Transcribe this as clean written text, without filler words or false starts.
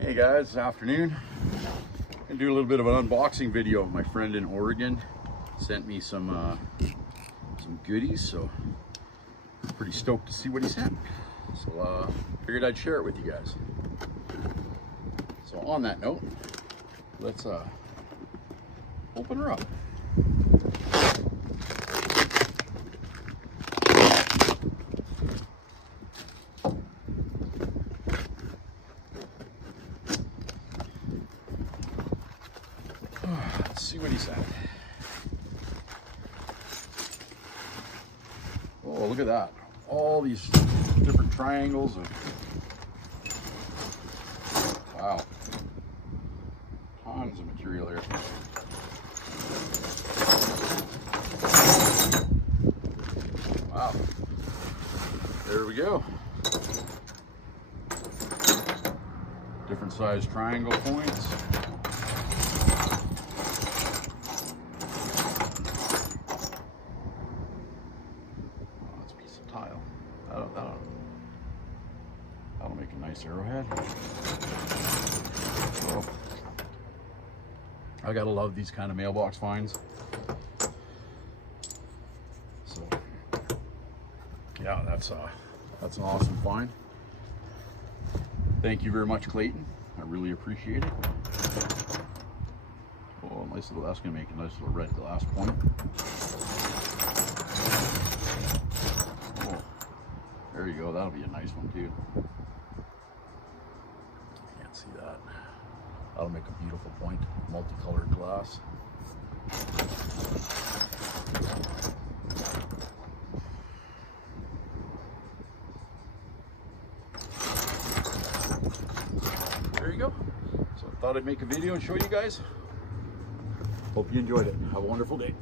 Hey guys, this afternoon. Gonna do a little bit of an unboxing video. My friend in Oregon sent me some goodies, so pretty stoked to see what he sent. So figured I'd share it with you guys. So on that note, let's open her up. Let's see what he said. Oh, look at that. All these different triangles of, wow, tons of material here. Wow, there we go. Different size triangle points. Tile. That'll make a nice arrowhead. Oh, I gotta love these kind of mailbox finds. So yeah, that's an awesome find. Thank you very much, Clayton. I really appreciate it. Oh, nice little. That's gonna make a nice little red glass point. There you go, that'll be a nice one too. Can't see that. That'll make a beautiful point. Multicolored glass. There you go. So I thought I'd make a video and show you guys. Hope you enjoyed it. Have a wonderful day.